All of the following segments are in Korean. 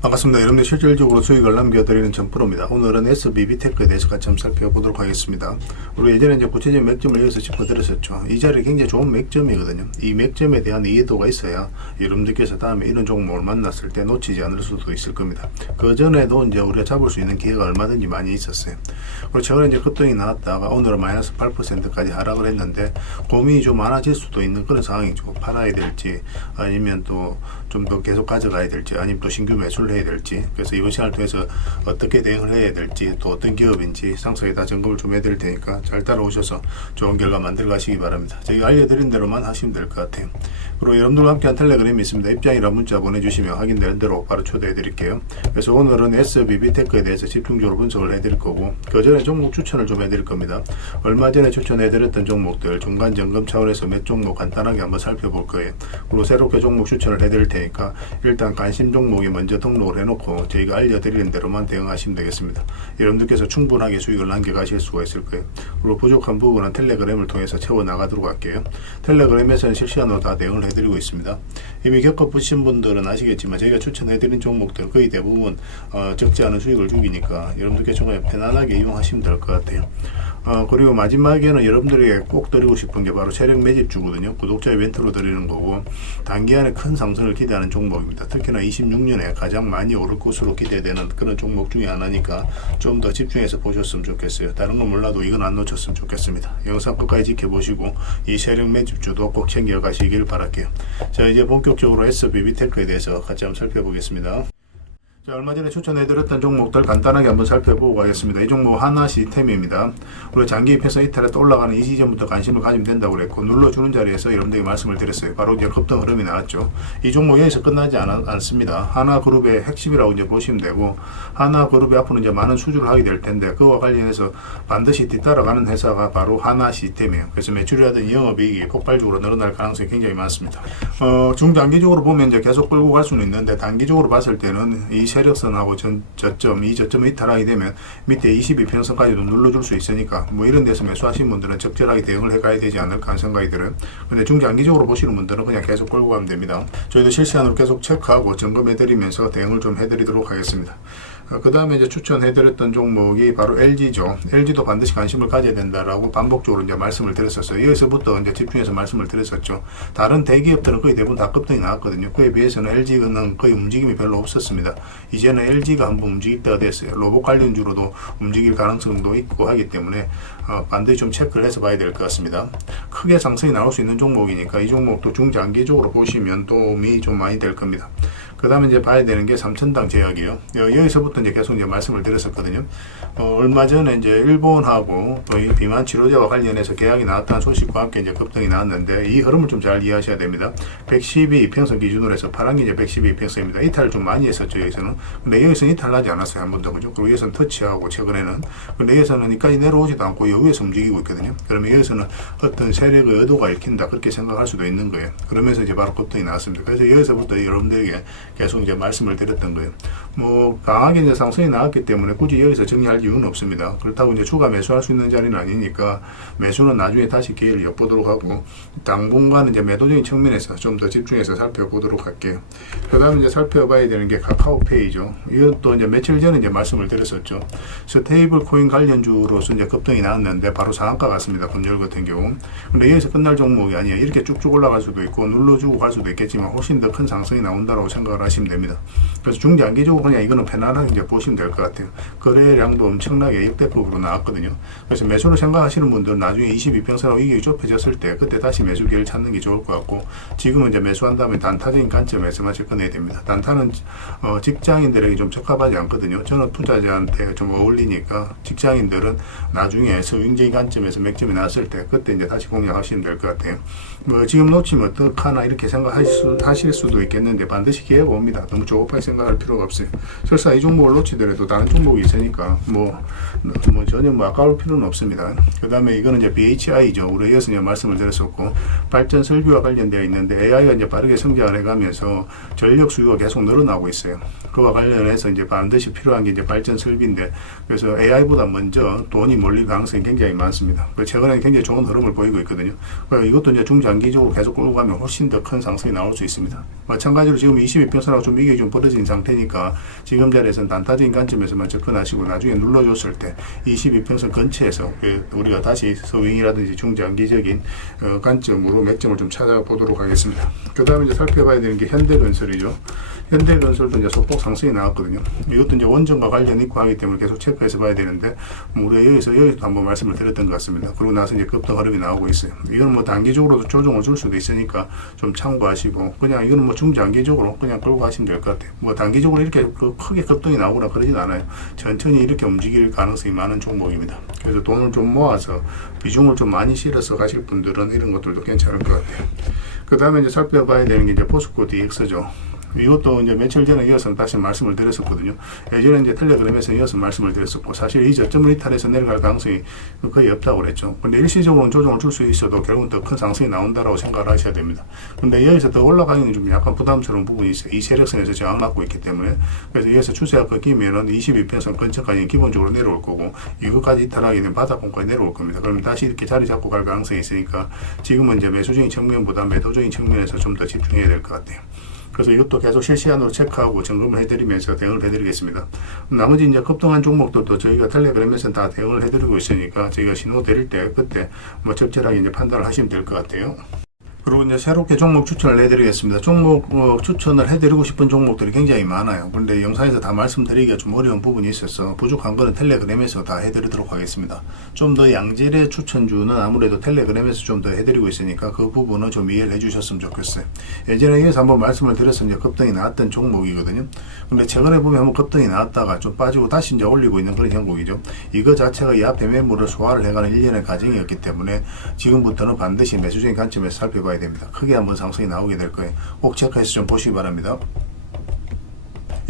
반갑습니다. 여러분들 실질적으로 수익을 남겨드리는 전프로입니다. 오늘은 SBB테크에 대해서 같이 한번 살펴보도록 하겠습니다. 우리 예전에 이제 구체적인 맥점을 여기서 짚어드렸었죠. 이 자리 굉장히 좋은 맥점이거든요. 이 맥점에 대한 이해도가 있어야 여러분들께서 다음에 이런 종목을 만났을 때 놓치지 않을 수도 있을 겁니다. 그 전에도 이제 우리가 잡을 수 있는 기회가 얼마든지 많이 있었어요. 그리고 최근에 이제 급등이 나왔다가 오늘은 마이너스 8%까지 하락을 했는데 고민이 좀 많아질 수도 있는 그런 상황이죠. 팔아야 될지 아니면 또 좀 더 계속 가져가야 될지 아니면 또 신규 매수를 해야 될지, 그래서 이번 시간을 통해서 어떻게 대응을 해야 될지, 또 어떤 기업인지 상세히 다 점검을 좀 해드릴 테니까 잘 따라오셔서 좋은 결과 만들어 가시기 바랍니다. 제가 알려드린 대로만 하시면 될 것 같아요. 그리고 여러분들과 함께한 텔레그램이 있습니다. 입장이란 문자 보내주시면 확인되는 대로 바로 초대해 드릴게요. 그래서 오늘은 SBB테크에 대해서 집중적으로 분석을 해드릴 거고, 그 전에 종목 추천을 좀 해드릴 겁니다. 얼마 전에 추천해드렸던 종목들 중간 점검 차원에서 몇 종목 간단하게 한번 살펴볼 거예요. 그리고 새롭게 종목 추천을 해드릴 테니까 일단 관심 종목에 먼저 등록을 해놓고 저희가 알려드리는 대로만 대응하시면 되겠습니다. 여러분들께서 충분하게 수익을 남겨가실 수가 있을 거예요. 그리고 부족한 부분은 텔레그램을 통해서 채워나가도록 할게요. 텔레그램에서는 실시간으로 다 대응을 해드리고 있습니다. 이미 겪어보신 분들은 아시겠지만 저희가 추천해드린 종목들 거의 대부분 적지 않은 수익을 주기니까 여러분들께 정말 편안하게 이용하시면 될 것 같아요. 그리고 마지막에는 여러분들에게 꼭 드리고 싶은 게 바로 세력 매집주거든요. 구독자 이벤트로 드리는 거고, 단기간에 큰 상승을 기대하는 종목입니다. 특히나 26년에 가장 많이 오를 것으로 기대되는 그런 종목 중에 하나니까 좀 더 집중해서 보셨으면 좋겠어요. 다른 건 몰라도 이건 안 놓쳤으면 좋겠습니다. 영상 끝까지 지켜보시고 이 세력 매집주도 꼭 챙겨 가시길 바랄게요. 자, 이제 본격적으로 SBB테크에 대해서 같이 한번 살펴보겠습니다. 자, 얼마 전에 추천해드렸던 종목들 간단하게 한번 살펴보고 가겠습니다. 이 종목 하나 시스템입니다. 우리 장기 입해서 이탈했다 올라가는 이 지점부터 관심을 가지면 된다고 그랬고, 눌러주는 자리에서 여러분들에게 말씀을 드렸어요. 바로 이제 급등 흐름이 나왔죠. 이 종목 여기서 끝나지 않습니다. 하나그룹의 핵심이라고 이제 보시면 되고, 하나그룹이 앞으로 이제 많은 수주를 하게 될 텐데 그와 관련해서 반드시 뒤따라가는 회사가 바로 하나 시스템이에요. 그래서 매출이라든지 영업이익이 폭발적으로 늘어날 가능성이 굉장히 많습니다. 중장기적으로 보면 이제 계속 끌고 갈 수는 있는데, 단기적으로 봤을 때는 이 세력선하고 이 저점을 이탈하게 되면 밑에 22평선까지도 눌러줄 수 있으니까 뭐 이런 데서 매수하시는 분들은 적절하게 대응을 해가야 되지 않을까 하는 생각이 들어요. 근데 중장기적으로 보시는 분들은 그냥 계속 끌고 가면 됩니다. 저희도 실시간으로 계속 체크하고 점검해드리면서 대응을 좀 해드리도록 하겠습니다. 그 다음에 이제 추천해드렸던 종목이 바로 LG죠. LG도 반드시 관심을 가져야 된다라고 반복적으로 이제 말씀을 드렸었어요. 여기서부터 이제 집중해서 말씀을 드렸었죠. 다른 대기업들은 거의 대부분 다 급등이 나왔거든요. 그에 비해서는 LG는 거의 움직임이 별로 없었습니다. 이제는 LG가 한번 움직일 때가 됐어요. 로봇 관련주로도 움직일 가능성도 있고 하기 때문에 반드시 좀 체크를 해서 봐야 될 것 같습니다. 크게 상승이 나올 수 있는 종목이니까 이 종목도 중장기적으로 보시면 도움이 좀 많이 될 겁니다. 그 다음에 이제 봐야 되는 게 삼천당 제약이에요. 여기서부터 이제 계속 이제 말씀을 드렸었거든요. 얼마 전에 이제 일본하고 이 비만 치료제와 관련해서 계약이 나왔다는 소식과 함께 이제 급등이 나왔는데, 이 흐름을 좀 잘 이해하셔야 됩니다. 112평선 기준으로 해서 파란 게 이제 112평선입니다. 이탈을 좀 많이 했었죠, 여기서는. 근데 여기서는 이탈하지 않았어요, 한 번도. 그죠? 그리고 여기서는 터치하고 최근에는. 근데 여기서는 여기까지 내려오지도 않고 여기에서 움직이고 있거든요. 그러면 여기서는 어떤 세력의 의도가 읽힌다, 그렇게 생각할 수도 있는 거예요. 그러면서 이제 바로 급등이 나왔습니다. 그래서 여기서부터 여러분들에게 계속 이제 말씀을 드렸던 거예요. 뭐 강하게 이제 상승이 나왔기 때문에 굳이 여기서 정리할 이유는 없습니다. 그렇다고 이제 추가 매수할 수 있는 자리는 아니니까 매수는 나중에 다시 기회를 엿보도록 하고, 당분간은 이제 매도적인 측면에서 좀 더 집중해서 살펴보도록 할게요. 그 다음에 이제 살펴봐야 되는 게 카카오페이죠. 이것도 이제 며칠 전에 이제 말씀을 드렸었죠. 스테이블 코인 관련주로서 이제 급등이 나왔는데 바로 상한가 같습니다. 금요일 같은 경우. 근데 여기서 끝날 종목이 아니에요. 이렇게 쭉쭉 올라갈 수도 있고 눌러주고 갈 수도 있겠지만 훨씬 더 큰 상승이 나온다고 생각을 하시면 됩니다. 그래서 중장기적으로 그냥 이거는 편안하게 이제 보시면 될 것 같아요. 거래량도 엄청나게 역대급으로 나왔거든요. 그래서 매수를 생각하시는 분들은 나중에 22평선하고 이게 좁혀졌을 때 그때 다시 매수 기회를 찾는 게 좋을 것 같고, 지금은 이제 매수한 다음에 단타적인 관점에서만 접근해야 됩니다. 단타는 직장인들에게 좀 적합하지 않거든요. 저는 투자자한테 좀 어울리니까 직장인들은 나중에 성인적인 관점에서 맥점이 나왔을 때 그때 이제 다시 공략하시면 될 것 같아요. 뭐 지금 놓치면 어떡하나 이렇게 생각하실 수도 있겠는데 반드시 기회가 옵니다. 너무 조급하게 생각할 필요가 없어요. 설사 이 종목을 놓치더라도 다른 종목이 있으니까 뭐 전혀 아까울 필요는 없습니다. 그 다음에 이거는 이제 BHI죠. 우리 이어서 이제 말씀을 드렸었고, 발전 설비와 관련되어 있는데 AI가 이제 빠르게 성장을 해가면서 전력 수요가 계속 늘어나고 있어요. 그와 관련해서 이제 반드시 필요한 게 이제 발전 설비인데, 그래서 AI보다 먼저 돈이 몰릴 가능성이 굉장히 많습니다. 최근에 굉장히 좋은 흐름을 보이고 있거든요. 이것도 이제 중장기적으로 계속 끌고 가면 훨씬 더 큰 상승이 나올 수 있습니다. 마찬가지로 지금 22평선 이평선하고 좀 이게 좀 벌어진 상태니까 지금 자리에서는 단타적인 관점에서만 접근하시고 나중에 눌러줬을 때 22평선 근처에서 우리가 다시 서윙이라든지 중장기적인 관점으로 맥점을 좀 찾아보도록 하겠습니다. 그 다음에 이제 살펴봐야 되는 게 현대건설이죠. 현대건설도 이제 소폭 상승이 나왔거든요. 이것도 이제 원전과 관련 있고 하기 때문에 계속 체크해서 봐야 되는데 우리가 여기서 한번 말씀을 드렸던 것 같습니다. 그러고 나서 이제 급등 흐름이 나오고 있어요. 이건 뭐 단기적으로도 조정을 줄 수도 있으니까 좀 참고하시고 그냥 이거는 뭐 중장기적으로 그냥 끌고 가시면 될 것 같아요. 뭐 단기적으로 이렇게 크게 급등이 나오거나 그러진 않아요. 천천히 이렇게 움직일 가능성이 많은 종목입니다. 그래서 돈을 좀 모아서 비중을 좀 많이 실어서 가실 분들은 이런 것들도 괜찮을 것 같아요. 그 다음에 이제 살펴봐야 되는 게 이제 포스코 DX죠. 이것도 이제 며칠 전에 이어서 다시 말씀을 드렸었거든요. 예전에 이제 텔레그램에서 이어서 말씀을 드렸었고, 사실 이 저점을 이탈해서 내려갈 가능성이 거의 없다고 그랬죠. 근데 일시적으로는 조정을 줄 수 있어도 결국은 더 큰 상승이 나온다라고 생각을 하셔야 됩니다. 근데 여기서 더 올라가기는 좀 약간 부담스러운 부분이 있어요. 이 세력선에서 저항 맞고 있기 때문에. 그래서 여기서 추세가 꺾이면은 22평선 근처까지 기본적으로 내려올 거고, 이것까지 이탈하기는 바닥권까지 내려올 겁니다. 그러면 다시 이렇게 자리 잡고 갈 가능성이 있으니까 지금은 이제 매수적인 측면보다 매도적인 측면에서 좀 더 집중해야 될 것 같아요. 그래서 이것도 계속 실시간으로 체크하고 점검을 해드리면서 대응을 해드리겠습니다. 나머지 이제 급등한 종목들도 저희가 텔레그램에서 다 대응을 해드리고 있으니까 저희가 신호 드릴 때 그때 뭐 적절하게 이제 판단을 하시면 될 것 같아요. 그리고 이제 새롭게 종목 추천을 해드리겠습니다. 종목 추천을 해드리고 싶은 종목들이 굉장히 많아요. 그런데 영상에서 다 말씀드리기가 좀 어려운 부분이 있어서 부족한 거는 텔레그램에서 다 해드리도록 하겠습니다. 좀 더 양질의 추천주는 아무래도 텔레그램에서 좀 더 해드리고 있으니까 그 부분은 좀 이해를 해주셨으면 좋겠어요. 예전에 여기서 한번 말씀을 드렸으면 이제 급등이 나왔던 종목이거든요. 근데 최근에 보면 한번 급등이 나왔다가 좀 빠지고 다시 이제 올리고 있는 그런 형국이죠. 이거 자체가 이 앞에 매물을 소화를 해가는 일련의 과정이었기 때문에 지금부터는 반드시 매수적인 관점에서 살펴봐야 됩니다. 크게 한번 상승이 나오게 될 거예요. 꼭 체크해서 좀 보시기 바랍니다.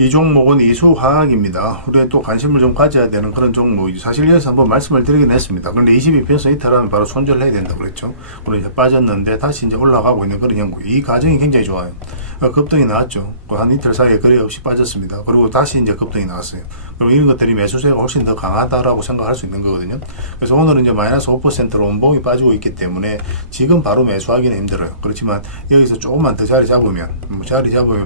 이 종목은 이수화학입니다. 우리가 또 관심을 좀 가져야 되는 그런 종목이죠. 사실 여기서 한번 말씀을 드리긴 했습니다. 그런데 22평선 이탈하면 바로 손절을 해야 된다고 그랬죠. 그리고 이제 빠졌는데 다시 이제 올라가고 있는 그런 형국. 이 과정이 굉장히 좋아요. 급등이 나왔죠. 한 이틀 사이에 거래 없이 빠졌습니다. 그리고 다시 이제 급등이 나왔어요. 그리고 이런 것들이 매수세가 훨씬 더 강하다라고 생각할 수 있는 거거든요. 그래서 오늘은 이제 마이너스 5%로 원봉이 빠지고 있기 때문에 지금 바로 매수하기는 힘들어요. 그렇지만 여기서 조금만 더 자리 잡으면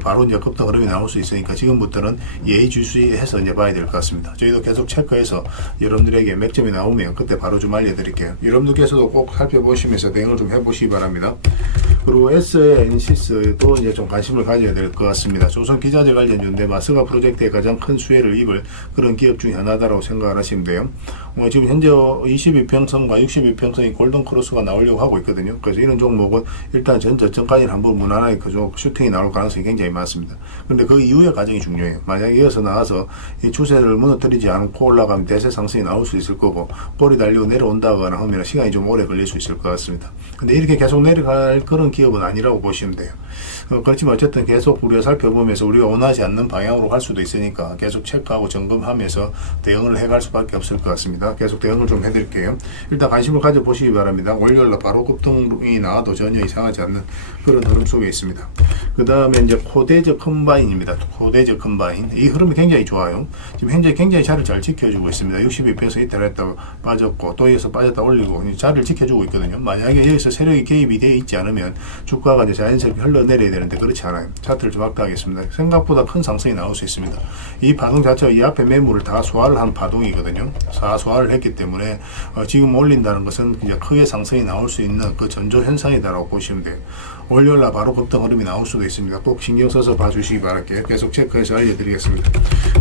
바로 이제 급등 흐름이 나올 수 있으니까 지금부터는 예의주시해서 이제 봐야 될 것 같습니다. 저희도 계속 체크해서 여러분들에게 맥점이 나오면 그때 바로 좀 알려드릴게요. 여러분들께서도 꼭 살펴보시면서 대응을 좀 해보시기 바랍니다. 그리고 S의 엔시스도 이제 좀 관심을 가져야 될 것 같습니다. 조선 기자재 관련주인데 마스가 프로젝트에 가장 큰 수혜를 입을 그런 기업 중에 하나다라고 생각을 하시면 돼요. 지금 현재 22평선과 62평선이 골든 크로스가 나오려고 하고 있거든요. 그래서 이런 종목은 일단 전 저점까지는 한번 무난하게 그쪽 슈팅이 나올 가능성이 굉장히 많습니다. 근데 그 이후의 과정이 중요해요. 만약에 이어서 나와서 이 추세를 무너뜨리지 않고 올라가면 대세 상승이 나올 수 있을 거고 꼬리 달리고 내려온다거나 하면 시간이 좀 오래 걸릴 수 있을 것 같습니다. 근데 이렇게 계속 내려갈 그런 기업은 아니라고 보시면 돼요. 그렇지만 어쨌든 계속 우리가 살펴보면서 우리가 원하지 않는 방향으로 갈 수도 있으니까 계속 체크하고 점검하면서 대응을 해갈 수밖에 없을 것 같습니다. 계속 대응을 좀 해드릴게요. 일단 관심을 가져보시기 바랍니다. 월요일날 바로 급등이 나와도 전혀 이상하지 않는 그런 흐름 속에 있습니다. 그 다음에 이제 코데즈 컴바인입니다. 코데즈 컴바인. 이 흐름이 굉장히 좋아요. 지금 현재 굉장히 자리를 잘 지켜주고 있습니다. 62평에서 이탈했다가 빠졌고 또 여기서 빠졌다 올리고 자리를 지켜주고 있거든요. 만약에 여기서 세력이 개입이 되어 있지 않으면 주가가 이제 자연스럽게 흘러내려야 되는데 그렇지 않아요. 차트를 좀 확대하겠습니다. 생각보다 큰 상승이 나올 수 있습니다. 이 파동 자체가 이 앞에 매물을 다 소화를 한 파동이거든요. 소화를 했기 때문에 지금 올린다는 것은 이제 크게 상승이 나올 수 있는 그 전조 현상이다라고 보시면 돼요. 월요일날 바로 급등 흐름이 나올 수도 있습니다. 꼭 신경 써서 봐주시기 바랄게요. 계속 체크해서 알려드리겠습니다.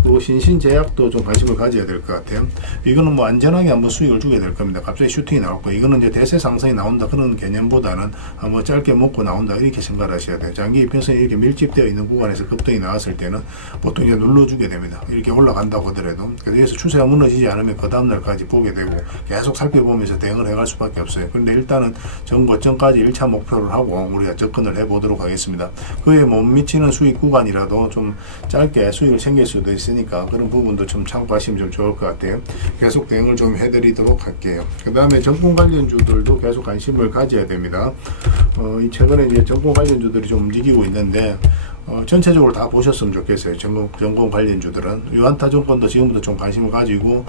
그리고 신신제약도 좀 관심을 가져야 될 것 같아요. 이거는 뭐 안전하게 한번 수익을 주게 될 겁니다. 갑자기 슈팅이 나올 거예요. 이거는 이제 대세 상승이 나온다 그런 개념보다는 한번 짧게 먹고 나온다 이렇게 생각을 하셔야 돼요. 장기 이평선이 이렇게 밀집되어 있는 구간에서 급등이 나왔을 때는 보통 이제 눌러주게 됩니다. 이렇게 올라간다고 하더라도. 그래서 여기서 추세가 무너지지 않으면 그 다음날까지 보게 되고 계속 살펴보면서 대응을 해갈 수밖에 없어요. 그런데 일단은 전고점까지 1차 목표를 하고 우리가 접근을 해보도록 하겠습니다. 그에 못 미치는 수익 구간이라도 좀 짧게 수익을 챙길 수도 있으니까 그런 부분도 좀 참고하시면 좀 좋을 것 같아요. 계속 대응을 좀 해드리도록 할게요. 그 다음에 정권 관련주들도 계속 관심을 가져야 됩니다. 이 최근에 이제 정권 관련주들이 좀 움직이고 있는데 전체적으로 다 보셨으면 좋겠어요. 전공 관련주들은 유한타증권도 지금부터 좀 관심을 가지고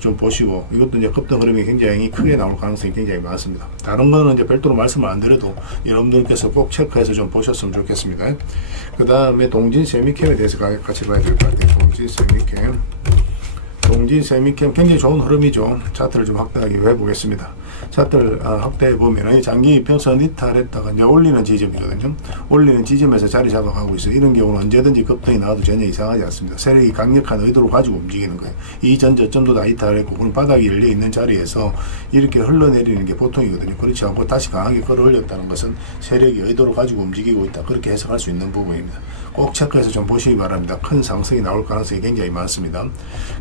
좀 보시고, 이것도 이제 급등 흐름이 굉장히 크게 나올 가능성이 굉장히 많습니다. 다른 거는 이제 별도로 말씀을 안 드려도 여러분들께서 꼭 체크해서 좀 보셨으면 좋겠습니다. 그 다음에 동진 세미캠에 대해서 같이 봐야 될 것 같아요. 동진 세미캠 굉장히 좋은 흐름이죠. 차트를 좀 확대하게 해보겠습니다. 차트를 확대해 보면 장기 이평선 이탈했다가 이제 올리는 지점이거든요. 올리는 지점에서 자리 잡아가고 있어요. 이런 경우는 언제든지 급등이 나와도 전혀 이상하지 않습니다. 세력이 강력한 의도를 가지고 움직이는 거예요. 이 전 저점도 다 이탈했고, 그럼 바닥이 열려 있는 자리에서 이렇게 흘러내리는 게 보통이거든요. 그렇지 않고 다시 강하게 끌어올렸다는 것은 세력이 의도를 가지고 움직이고 있다, 그렇게 해석할 수 있는 부분입니다. 꼭 체크해서 좀 보시기 바랍니다. 큰 상승이 나올 가능성이 굉장히 많습니다.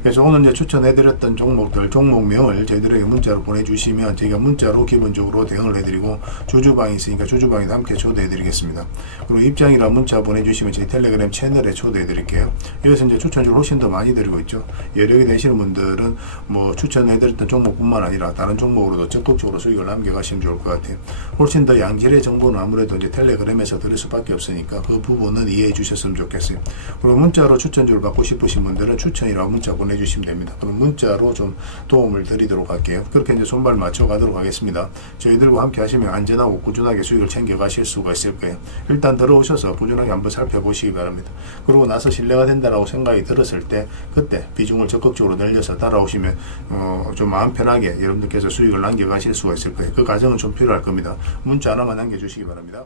그래서 오늘 이제 추천해드렸던 종목명을 저희들에게 문자로 보내주시면 저희가 문자로 기본적으로 대응을 해드리고, 주주방이 있으니까 주주방에도 함께 초대해드리겠습니다. 그리고 입장이라 문자 보내주시면 저희 텔레그램 채널에 초대해드릴게요. 여기서 이제 추천주를 훨씬 더 많이 드리고 있죠. 여력이 되시는 분들은 뭐 추천해드렸던 종목뿐만 아니라 다른 종목으로도 적극적으로 수익을 남겨가시면 좋을 것 같아요. 훨씬 더 양질의 정보는 아무래도 이제 텔레그램에서 드릴 수밖에 없으니까 그 부분은 이해해 주셨으면 좋겠어요. 그리고 문자로 추천주를 받고 싶으신 분들은 추천이라고 문자 보내주시면 됩니다. 그럼 문자로 좀 도움을 드리도록 할게요. 그렇게 이제 손발 맞춰 가도록 하겠습니다. 저희들과 함께 하시면 안전하고 꾸준하게 수익을 챙겨 가실 수가 있을 거예요. 일단 들어오셔서 꾸준하게 한번 살펴보시기 바랍니다. 그러고 나서 신뢰가 된다라고 생각이 들었을 때, 그때 비중을 적극적으로 늘려서 따라오시면 좀 마음 편하게 여러분들께서 수익을 남겨 가실 수가 있을 거예요. 그 과정은 좀 필요할 겁니다. 문자 하나만 남겨주시기 바랍니다.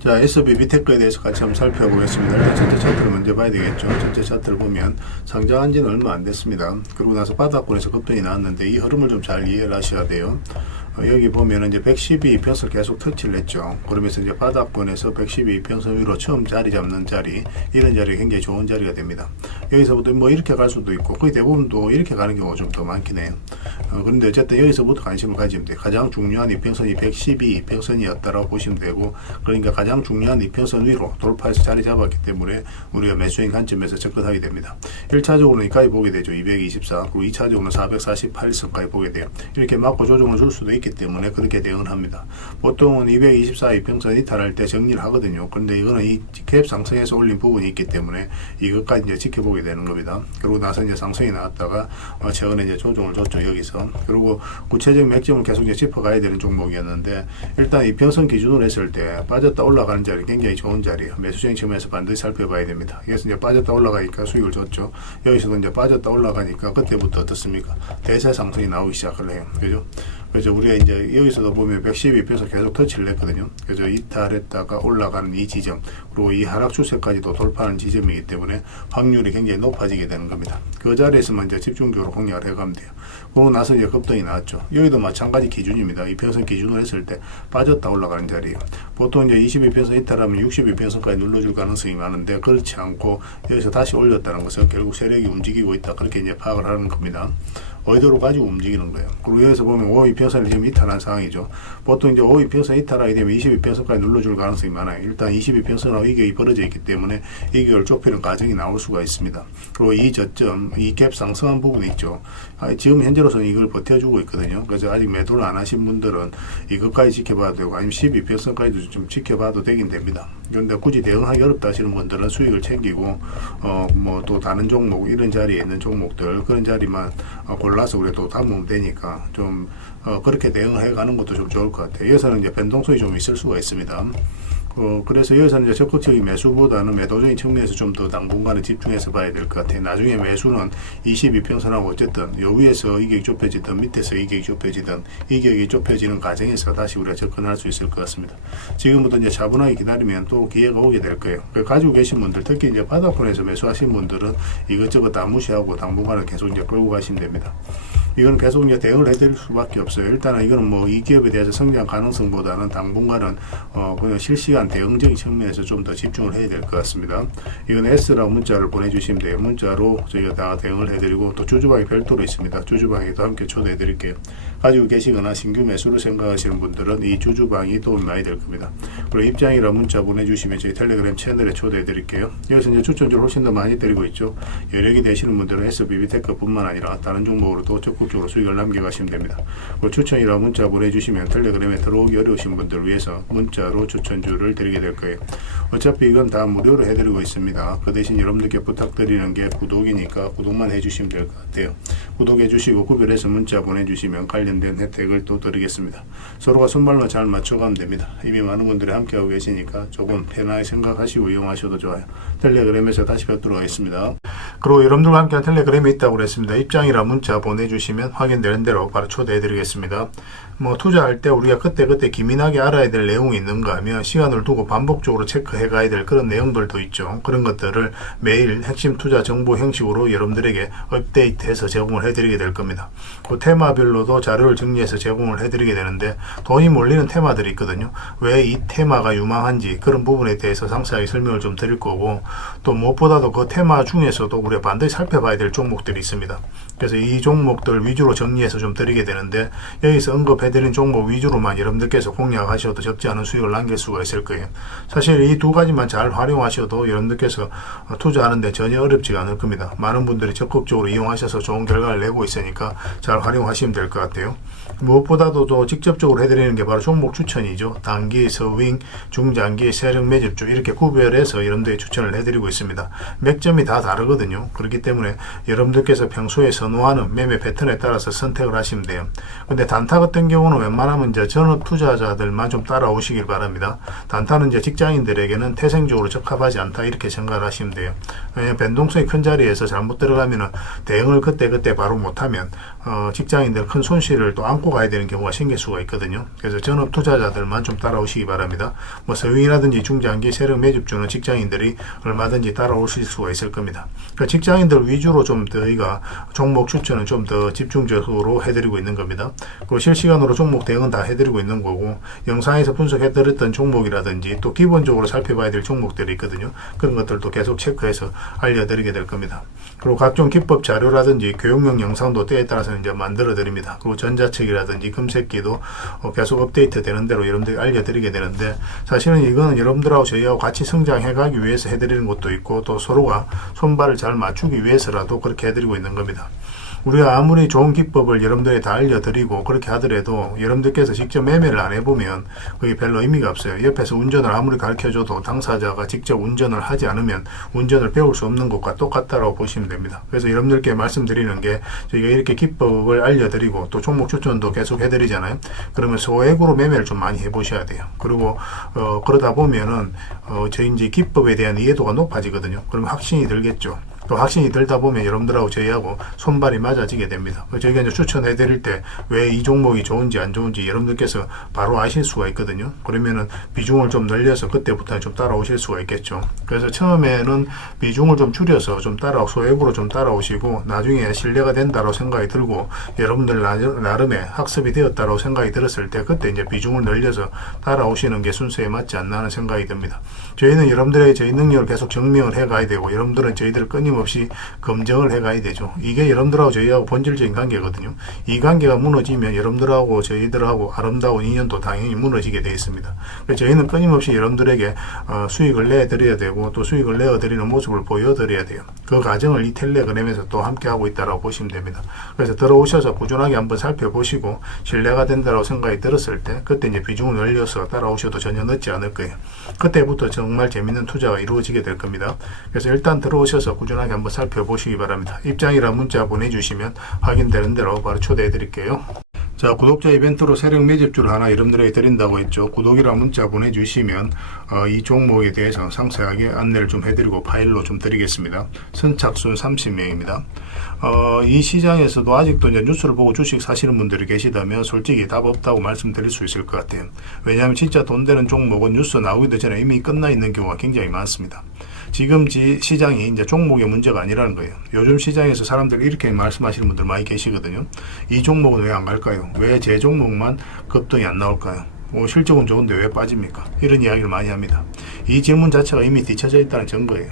자, SBB테크에 대해서 같이 한번 살펴보겠습니다. 일단 전체 차트를 먼저 봐야 되겠죠. 전체 차트를 보면 상장한 지는 얼마 안 됐습니다. 그러고 나서 바닥권에서 급등이 나왔는데 이 흐름을 좀 잘 이해를 하셔야 돼요. 여기 보면 이제 112평선 계속 터치를 했죠. 그러면서 이제 바닥권에서 112평선 위로 처음 자리 잡는 자리, 이런 자리가 굉장히 좋은 자리가 됩니다. 여기서부터 뭐 이렇게 갈 수도 있고, 거의 대부분 또 이렇게 가는 경우가 좀 더 많긴 해요. 그런데 어쨌든 여기서부터 관심을 가지면 돼요. 가장 중요한 이평선이 112평선이었다라고 보시면 되고, 그러니까 가장 중요한 이평선 위로 돌파해서 자리 잡았기 때문에 우리가 매수인 관점에서 접근하게 됩니다. 1차적으로는 이까지 보게 되죠. 224. 그리고 2차적으로는 448선까지 보게 돼요. 이렇게 맞고 조정을 줄 수도 있기 때문에 그렇게 대응을 합니다. 보통은 224 이평선 이탈할 때 정리를 하거든요. 그런데 이거는 이 갭 상승에서 올린 부분이 있기 때문에 이것까지 이제 지켜보게 되는 겁니다. 그러고 나서 이제 상승이 나왔다가 최근에 이제 조정을 줬죠, 여기서. 그리고 구체적인 맥점을 계속 이제 짚어가야 되는 종목이었는데, 일단 이평선 기준으로 했을 때 빠졌다 올라가는 자리 굉장히 좋은 자리예요. 매수적인 측면에서 반드시 살펴봐야 됩니다. 그래서 이제 빠졌다 올라가니까 수익을 줬죠. 여기서도 이제 빠졌다 올라가니까 그때부터 어떻습니까? 대세 상승이 나오기 시작을 해요. 그죠? 그래서 우리가 이제 여기서도 보면 112평선 계속 터치를 했거든요. 그래서 이탈했다가 올라가는 이 지점, 그리고 이 하락 추세까지도 돌파하는 지점이기 때문에 확률이 굉장히 높아지게 되는 겁니다. 그 자리에서만 이제 집중적으로 공략을 해가면 돼요. 그러고 나서 이제 급등이 나왔죠. 여기도 마찬가지 기준입니다. 이평선 기준으로 했을 때 빠졌다 올라가는 자리예요. 보통 이제 22평선 이탈하면 62평선까지 눌러줄 가능성이 많은데, 그렇지 않고 여기서 다시 올렸다는 것은 결국 세력이 움직이고 있다, 그렇게 이제 파악을 하는 겁니다. 의도로 가지고 움직이는 거예요. 그리고 여기서 보면 5이평선이 지금 이탈한 상황이죠. 보통 이제 5이평선 이탈하게 되면 22평선까지 눌러줄 가능성이 많아요. 일단 22평선하고 이격이 벌어져 있기 때문에 이격을 좁히는 과정이 나올 수가 있습니다. 그리고 이 저점, 이 갭 상승한 부분이 있죠. 지금 현재로서는 이걸 버텨주고 있거든요. 그래서 아직 매도를 안 하신 분들은 이것까지 지켜봐도 되고, 아니면 12평선까지도 좀 지켜봐도 되긴 됩니다. 그런데 굳이 대응하기 어렵다 하시는 분들은 수익을 챙기고 뭐 또 다른 종목, 이런 자리에 있는 종목들, 그런 자리만 골라서 우리가 또 담으면 되니까 좀 그렇게 대응을 해가는 것도 좀 좋을 것 같아요. 여기서는 이제 변동성이 좀 있을 수가 있습니다. 그래서 여기서는 이제 적극적인 매수보다는 매도적인 측면에서 좀 더 당분간은 집중해서 봐야 될 것 같아요. 나중에 매수는 22평선하고 어쨌든 요 위에서 이격이 좁혀지든 밑에서 이격이 좁혀지든 이격이 좁혀지는 과정에서 다시 우리가 접근할 수 있을 것 같습니다. 지금부터 이제 차분하게 기다리면 또 기회가 오게 될 거예요. 가지고 계신 분들, 특히 이제 바닥권에서 매수하신 분들은 이것저것 다 무시하고 당분간은 계속 이제 끌고 가시면 됩니다. 이거는 계속 이제 대응을 해드릴 수밖에 없어요. 일단은 이거는 뭐 이 기업에 대해서 성장 가능성보다는 당분간은 그냥 실시간 대응적인 측면에서 좀 더 집중을 해야 될 것 같습니다. 이건 S라고 문자를 보내주시면 돼요. 문자로 저희가 다 대응을 해드리고, 또 주주방이 별도로 있습니다. 주주방에도 함께 초대해 드릴게요. 가지고 계시거나 신규 매수를 생각하시는 분들은 이 주주방이 도움이 많이 될 겁니다. 그리고 입장이라 문자 보내주시면 저희 텔레그램 채널에 초대해 드릴게요. 여기서 이제 추천주를 훨씬 더 많이 드리고 있죠. 여력이 되시는 분들은 SBB테크 뿐만 아니라 다른 종목으로도 적극 적극적으로 수익을 남겨가시면 됩니다. 추천이라 문자 보내주시면 텔레그램에 들어오기 어려우신 분들을 위해서 문자로 추천주를 드리게 될 거예요. 어차피 이건 다 무료로 해드리고 있습니다. 그 대신 여러분들께 부탁드리는 게 구독이니까 구독만 해주시면 될 것 같아요. 구독해주시고 구별해서 문자 보내주시면 관련된 혜택을 또 드리겠습니다. 서로가 손발로 잘 맞춰가면 됩니다. 이미 많은 분들이 함께하고 계시니까 조금 편하게 생각하시고 이용하셔도 좋아요. 텔레그램에서 다시 뵙도록 하겠습니다. 그리고 여러분들과 함께한 텔레그램이 있다고 그랬습니다. 입장이라 문자 보내주시면 확인되는 대로 바로 초대해드리겠습니다. 투자할 때 우리가 그때 기민하게 알아야 될 내용이 있는가 하면 시간을 두고 반복적으로 체크해 가야 될 그런 내용들도 있죠. 그런 것들을 매일 핵심 투자 정보 형식으로 여러분들에게 업데이트해서 제공을 해드리게 될 겁니다. 그 테마별로도 자료를 정리해서 제공을 해드리게 되는데 돈이 몰리는 테마들이 있거든요. 왜 이 테마가 유망한지 그런 부분에 대해서 상세하게 설명을 좀 드릴 거고, 또 무엇보다도 그 테마 중에서도 우리가 반드시 살펴봐야 될 종목들이 있습니다. 그래서 이 종목들 위주로 정리해서 좀 드리게 되는데, 여기서 언급해드린 종목 위주로만 여러분들께서 공략하셔도 적지 않은 수익을 남길 수가 있을 거예요. 사실 이 두 가지만 잘 활용하셔도 여러분들께서 투자하는데 전혀 어렵지가 않을 겁니다. 많은 분들이 적극적으로 이용하셔서 좋은 결과를 내고 있으니까 잘 활용하시면 될 것 같아요. 무엇보다도 또 직접적으로 해드리는 게 바로 종목 추천이죠. 단기, 서윙, 중장기, 세력 매집주 이렇게 구별해서 여러분들이 추천을 해드리고 있습니다. 맥점이 다 다르거든요. 그렇기 때문에 여러분들께서 평소에 선호하는 매매 패턴에 따라서 선택을 하시면 돼요. 근데 단타 같은 경우는 웬만하면 이제 전업 투자자들만 좀 따라오시길 바랍니다. 단타는 이제 직장인들에게는 태생적으로 적합하지 않다 이렇게 생각을 하시면 돼요. 왜냐하면 변동성이 큰 자리에서 잘못 들어가면은 대응을 그때 바로 못하면 직장인들 큰 손실을 또 안고 가야 되는 경우가 생길 수가 있거든요. 그래서 전업 투자자들만 좀 따라오시기 바랍니다. 서윙이라든지 중장기 세력 매집주는 직장인들이 얼마든지 따라오실 수가 있을 겁니다. 그러니까 직장인들 위주로 좀 저희가 종목 추천은 좀 더 집중적으로 해드리고 있는 겁니다. 그리고 실시간으로 종목 대응은 다 해드리고 있는 거고, 영상에서 분석해드렸던 종목이라든지 또 기본적으로 살펴봐야 될 종목들이 있거든요. 그런 것들도 계속 체크해서 알려드리게 될 겁니다. 그리고 각종 기법 자료라든지 교육용 영상도 때에 따라서는 이제 만들어 드립니다. 그리고 전자책이라든지 금색기도 계속 업데이트 되는 대로 여러분들이 알려드리게 되는데, 사실은 이거는 여러분들하고 저희하고 같이 성장해 가기 위해서 해드리는 것도 있고, 또 서로가 손발을 잘 맞추기 위해서라도 그렇게 해드리고 있는 겁니다. 우리가 아무리 좋은 기법을 여러분들이 다 알려드리고 그렇게 하더라도 여러분들께서 직접 매매를 안 해보면 그게 별로 의미가 없어요. 옆에서 운전을 아무리 가르쳐줘도 당사자가 직접 운전을 하지 않으면 운전을 배울 수 없는 것과 똑같다고 보시면 됩니다. 그래서 여러분들께 말씀드리는 게, 저희가 이렇게 기법을 알려드리고 또 종목 추천도 계속 해드리잖아요. 그러면 소액으로 매매를 좀 많이 해보셔야 돼요. 그리고 그러다 보면은 저희 이제 기법에 대한 이해도가 높아지거든요. 그러면 확신이 들겠죠. 또 확신이 들다 보면 여러분들하고 저희하고 손발이 맞아지게 됩니다. 저희가 이제 추천해 드릴 때 왜 이 종목이 좋은지 안 좋은지 여러분들께서 바로 아실 수가 있거든요. 그러면은 비중을 좀 늘려서 그때부터 좀 따라오실 수가 있겠죠. 그래서 처음에는 비중을 좀 줄여서 좀 소액으로 좀 따라오시고, 나중에 신뢰가 된다고 생각이 들고 여러분들 나름의 학습이 되었다고 생각이 들었을 때 그때 이제 비중을 늘려서 따라오시는 게 순서에 맞지 않나 하는 생각이 듭니다. 저희는 여러분들에게 저희 능력을 계속 증명을 해 가야 되고, 여러분들은 저희들을 끊임없이 검증을 해 가야 되죠. 이게 여러분들하고 저희하고 본질적인 관계거든요. 이 관계가 무너지면 여러분들하고 저희들하고 아름다운 인연도 당연히 무너지게 되어 있습니다. 그래서 저희는 끊임없이 여러분들에게 수익을 내드려야 되고, 또 수익을 내어드리는 모습을 보여드려야 돼요. 그 과정을 이 텔레그램에서 또 함께 하고 있다고 보시면 됩니다. 그래서 들어오셔서 꾸준하게 한번 살펴보시고 신뢰가 된다고 생각이 들었을 때 그때 이제 비중을 늘려서 따라오셔도 전혀 늦지 않을 거예요. 그때부터 정말 재밌는 투자가 이루어지게 될 겁니다. 그래서 일단 들어오셔서 꾸준하게 한번 살펴보시기 바랍니다. 입장이라 문자 보내주시면 확인되는 대로 바로 초대해 드릴게요. 자, 구독자 이벤트로 세력 매집주를 하나 여러분들에게 드린다고 했죠. 구독이라 문자 보내주시면 이 종목에 대해서 상세하게 안내를 좀 해드리고 파일로 좀 드리겠습니다. 선착순 30명입니다. 이 시장에서도 아직도 이제 뉴스를 보고 주식 사시는 분들이 계시다면 솔직히 답 없다고 말씀드릴 수 있을 것 같아요. 왜냐하면 진짜 돈 되는 종목은 뉴스 나오기도 전에 이미 끝나 있는 경우가 굉장히 많습니다. 지금 시장이 이제 종목의 문제가 아니라는 거예요. 요즘 시장에서 사람들이 이렇게 말씀하시는 분들 많이 계시거든요. 이 종목은 왜 안 갈까요? 왜 제 종목만 급등이 안 나올까요? 실적은 좋은데 왜 빠집니까? 이런 이야기를 많이 합니다. 이 질문 자체가 이미 뒤쳐져 있다는 증거예요.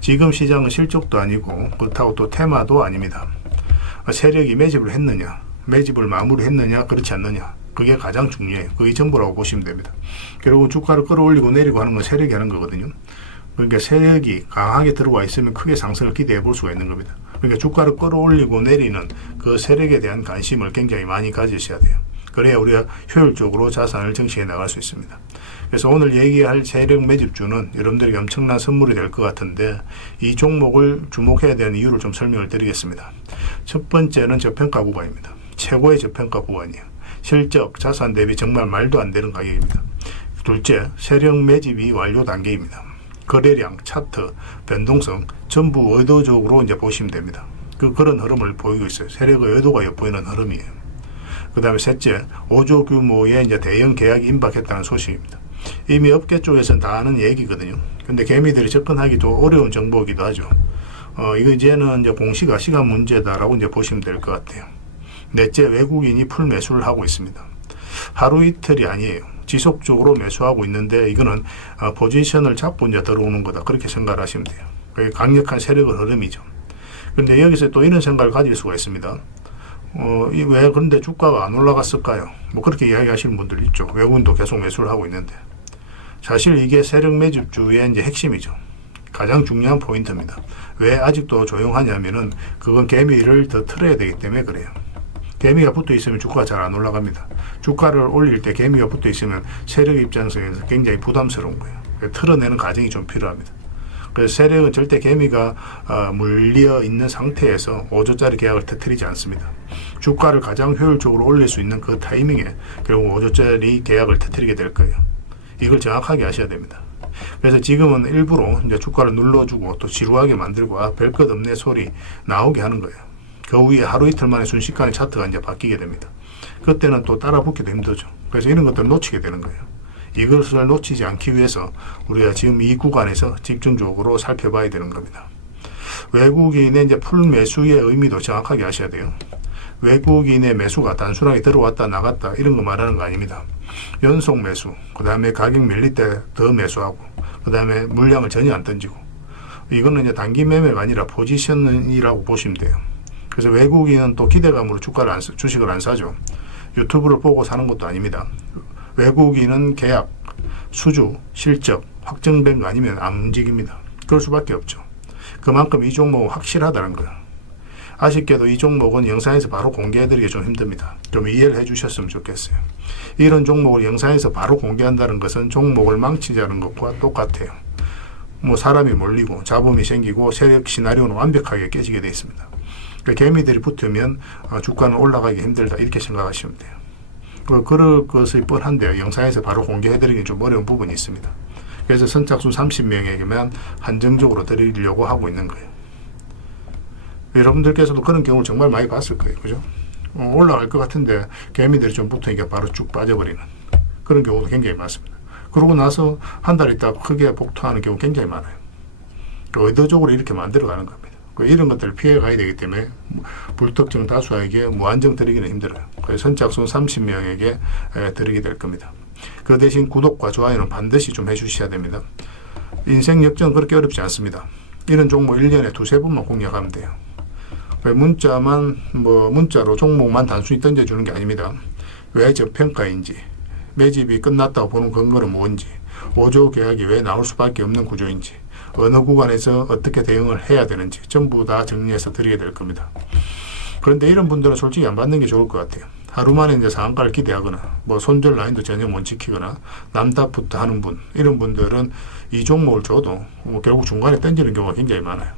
지금 시장은 실적도 아니고 그렇다고 또 테마도 아닙니다. 세력이 매집을 했느냐, 매집을 마무리했느냐, 그렇지 않느냐, 그게 가장 중요해요. 그게 전부라고 보시면 됩니다. 결국 주가를 끌어올리고 내리고 하는 건 세력이 하는 거거든요. 그러니까 세력이 강하게 들어와 있으면 크게 상승을 기대해 볼 수가 있는 겁니다. 그러니까 주가를 끌어올리고 내리는 그 세력에 대한 관심을 굉장히 많이 가지셔야 돼요. 그래야 우리가 효율적으로 자산을 정치해 나갈 수 있습니다. 그래서 오늘 얘기할 세력 매집주는 여러분들에게 엄청난 선물이 될 것 같은데, 이 종목을 주목해야 되는 이유를 좀 설명을 드리겠습니다. 첫 번째는 저평가 구간입니다. 최고의 저평가 구간이에요. 실적, 자산 대비 정말 말도 안 되는 가격입니다. 둘째, 세력 매집이 완료 단계입니다. 거래량, 차트, 변동성 전부 의도적으로 이제 보시면 됩니다. 그런 흐름을 보이고 있어요. 세력의 의도가 엿보이는 흐름이에요. 그 다음에 셋째, 5조 규모의 이제 대형 계약이 임박했다는 소식입니다. 이미 업계 쪽에서는 다 아는 얘기거든요. 근데 개미들이 접근하기 좀 어려운 정보이기도 하죠. 이거 이제는 이제 공시가 시간 문제다라고 이제 보시면 될 것 같아요. 넷째, 외국인이 풀 매수를 하고 있습니다. 하루 이틀이 아니에요. 지속적으로 매수하고 있는데 이거는 포지션을 잡고 이제 들어오는 거다, 그렇게 생각을 하시면 돼요. 그게 강력한 세력의 흐름이죠. 그런데 여기서 또 이런 생각을 가질 수가 있습니다. 왜 그런데 주가가 안 올라갔을까요? 뭐 그렇게 이야기하시는 분들 있죠. 외국인도 계속 매수를 하고 있는데, 사실 이게 세력 매집주의 이제 핵심이죠. 가장 중요한 포인트입니다. 왜 아직도 조용하냐면은 그건 개미를 더 틀어야 되기 때문에 그래요. 개미가 붙어 있으면 주가가 잘 안 올라갑니다. 주가를 올릴 때 개미가 붙어 있으면 세력 입장에서 굉장히 부담스러운 거예요. 틀어내는 과정이 좀 필요합니다. 그래서 세력은 절대 개미가 물려 있는 상태에서 5조짜리 계약을 터뜨리지 않습니다. 주가를 가장 효율적으로 올릴 수 있는 그 타이밍에 결국 5조짜리 계약을 터뜨리게 될 거예요. 이걸 정확하게 아셔야 됩니다. 그래서 지금은 일부러 이제 주가를 눌러주고 또 지루하게 만들고 별 것 없네 소리 나오게 하는 거예요. 그 후에 하루 이틀 만에 순식간에 차트가 이제 바뀌게 됩니다. 그때는 또 따라 붙기도 힘들죠. 그래서 이런 것들을 놓치게 되는 거예요. 이것을 놓치지 않기 위해서 우리가 지금 이 구간에서 집중적으로 살펴봐야 되는 겁니다. 외국인의 이제 풀 매수의 의미도 정확하게 아셔야 돼요. 외국인의 매수가 단순하게 들어왔다 나갔다 이런 거 말하는 거 아닙니다. 연속 매수, 그 다음에 가격 밀릴 때 더 매수하고, 그 다음에 물량을 전혀 안 던지고, 이거는 이제 단기 매매가 아니라 포지션이라고 보시면 돼요. 그래서 외국인은 또 기대감으로 주식을 안 사죠. 유튜브를 보고 사는 것도 아닙니다. 외국인은 계약, 수주, 실적 확정된 거 아니면 안 움직입니다. 그럴 수밖에 없죠. 그만큼 이 종목은 확실하다는 거예요. 아쉽게도 이 종목은 영상에서 바로 공개해드리기 좀 힘듭니다. 좀 이해를 해주셨으면 좋겠어요. 이런 종목을 영상에서 바로 공개한다는 것은 종목을 망치자는 것과 똑같아요. 뭐 사람이 몰리고 잡음이 생기고 세력 시나리오는 완벽하게 깨지게 되어 있습니다. 그러니까 개미들이 붙으면 주가는 올라가기 힘들다, 이렇게 생각하시면 돼요. 그럴 것이 뻔한데요. 영상에서 바로 공개해드리기 좀 어려운 부분이 있습니다. 그래서 선착순 30명에게만 한정적으로 드리려고 하고 있는 거예요. 여러분들께서도 그런 경우를 정말 많이 봤을 거예요. 그죠? 올라갈 것 같은데 개미들이 좀 붙으니까 바로 쭉 빠져버리는 그런 경우도 굉장히 많습니다. 그러고 나서 한 달 있다가 크게 복토하는 경우 굉장히 많아요. 의도적으로 이렇게 만들어가는 겁니다. 이런 것들을 피해 가야 되기 때문에 불특정 다수에게 무한정 드리기는 힘들어요. 그래서 선착순 30명에게 드리게 될 겁니다. 그 대신 구독과 좋아요는 반드시 좀 해주셔야 됩니다. 인생 역전은 그렇게 어렵지 않습니다. 이런 종목 1년에 두세 번만 공략하면 돼요. 문자로 종목만 단순히 던져주는 게 아닙니다. 왜 저평가인지, 매집이 끝났다고 보는 근거는 뭔지, 5조 계약이 왜 나올 수밖에 없는 구조인지, 어느 구간에서 어떻게 대응을 해야 되는지 전부 다 정리해서 드리게 될 겁니다. 그런데 이런 분들은 솔직히 안 받는 게 좋을 것 같아요. 하루 만에 이제 상한가를 기대하거나 손절 라인도 전혀 못 지키거나 남탓부터 하는 분, 이런 분들은 이 종목을 줘도 결국 중간에 던지는 경우가 굉장히 많아요.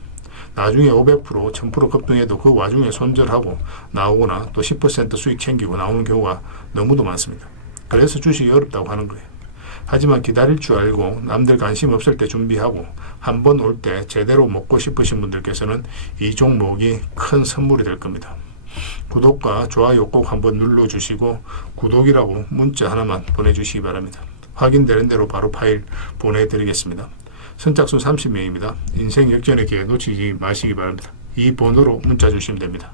나중에 500%, 1000% 급등해도 그 와중에 손절하고 나오거나 또 10% 수익 챙기고 나오는 경우가 너무도 많습니다. 그래서 주식이 어렵다고 하는 거예요. 하지만 기다릴 줄 알고 남들 관심 없을 때 준비하고 한 번 올 때 제대로 먹고 싶으신 분들께서는 이 종목이 큰 선물이 될 겁니다. 구독과 좋아요 꼭 한번 눌러주시고 구독이라고 문자 하나만 보내주시기 바랍니다. 확인되는 대로 바로 파일 보내드리겠습니다. 선착순 30명입니다. 인생 역전의 기회 놓치지 마시기 바랍니다. 이 번호로 문자 주시면 됩니다.